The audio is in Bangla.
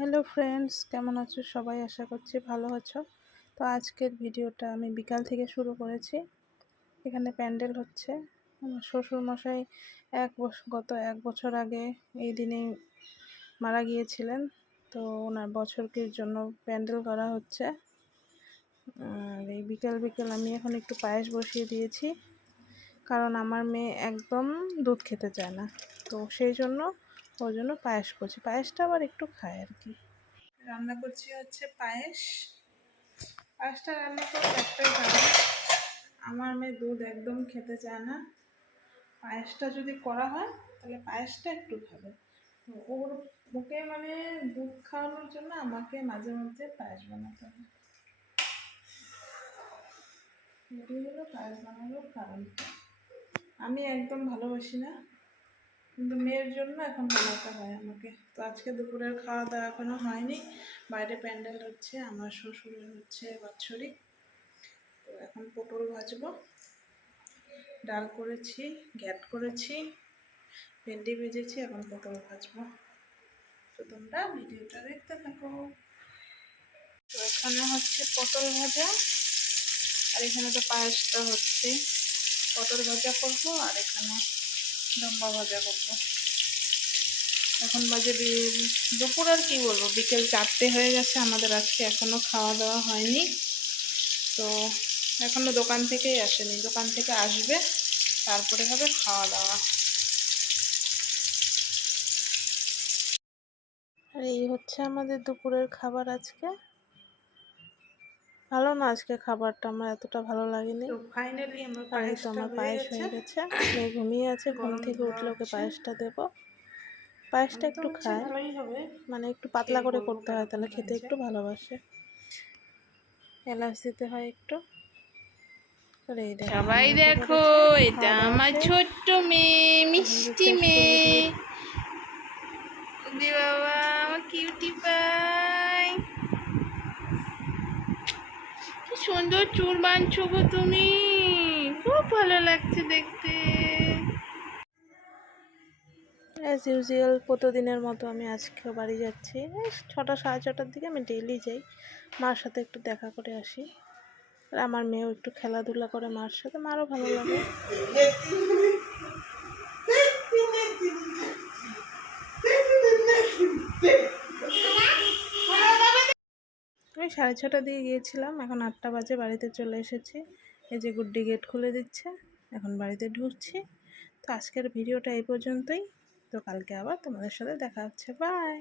হ্যালো ফ্রেন্ডস, কেমন আছো সবাই? আশা করছি ভালো আছো। তো আজকের ভিডিওটা আমি বিকাল থেকে শুরু করেছি। এখানে প্যান্ডেল হচ্ছে। আমার শ্বশুরমশাই গত 1 বছর আগে এই দিনেই মারা গিয়েছিলেন। তো ওনার বছরটির জন্য প্যান্ডেল করা হচ্ছে। আর এই বিকেল বিকেল আমি এখন একটু পায়েস বসিয়ে দিয়েছি, কারণ আমার মেয়ে একদম দুধ খেতে চায় না। তো সেই জন্য ওর জন্য পায়েস করছি। পায়েসটা আবার একটু খায় আর কি। রান্না করছি হচ্ছে পায়েসটা রান্না করার একটাই কারণ, আমার মেয়ে দুধ একদম খেতে চায় না। পায়েসটা যদি করা হয় তাহলে পায়েসটা একটু খাবে। তো ওকে মানে দুধ খাওয়ানোর জন্য আমাকে মাঝে মধ্যে পায়েস বানাতে হয়। এটি হলো পায়েস বানানোর কারণ। আমি একদম ভালোবাসি না, কিন্তু মেয়ের জন্য এখন বানাতে হয় আমাকে। তো আজকে দুপুরের খাওয়া দাওয়া এখনো হয়নি। বাইরে প্যান্ডেল হচ্ছে, আমার শ্বশুরের হচ্ছে বাৎসরিক। তো এখন পটল ভাজবো, ডাল করেছি, ঘ্যাট করেছি, ভেন্ডি ভেজেছি, এখন পটল ভাজবো। তো তোমরা ভিডিওটা দেখতে থাকো। তো এখানে হচ্ছে পটল ভাজা, আর এখানে তো পায়েসটা হচ্ছে। পটল ভাজা করবো আর এখানে লম্বা ভাজা করবো। এখন বাজে দুপুর, আর কি বলবো, বিকেল 4টে হয়ে গেছে। আমাদের আজকে এখনো খাওয়া দাওয়া হয়নি। তো এখনো দোকান থেকেই আসেনি, দোকান থেকে আসবে তারপরে হবে খাওয়া দাওয়া। আর এই হচ্ছে আমাদের দুপুরের খাবার আজকে। ভালো না আজকে খাবারটা, আমার এতটা ভালো লাগেনি। তো ফাইনালি আমার পায়েস হয়ে গেছে। মেয়ে ঘুমিয়ে আছে, ঘুম থেকে উঠলে ওকে পায়েসটা দেবো। পায়েসটা একটু খায়, মানে একটু পাতলা করে করতে হয়, তাহলে খেতে একটু ভালোবাসে। এলাচ দিতে হয় একটু। সবাই দেখো, এটা আমার ছোট্ট মেয়ে, মিষ্টি মেয়ে। বাবা আমার কিউটি পাই, কি সুন্দর চুল বাঁধছো গো তুমি, খুব ভালো লাগছে দেখতে। অ্যাজ ইউজুয়াল প্রতিদিনের মতো আমি আজকেও বাড়ি যাচ্ছি। 6টা সাড়ে 6টার দিকে আমি ডেইলি যাই, মার সাথে একটু দেখা করে আসি। আর আমার মেয়েও একটু খেলাধুলা করে মার সাথে, মারও ভালো লাগে। আমি 6:30টার দিকে গিয়েছিলাম, এখন 8টা বাজে, বাড়িতে চলে এসেছি। এই যে গুড্ডি গেট খুলে দিচ্ছে, এখন বাড়িতে ঢুকছি। তো আজকের ভিডিওটা এই পর্যন্তই। তো কালকে আবার তোমাদের সাথে দেখা হচ্ছে। বাই।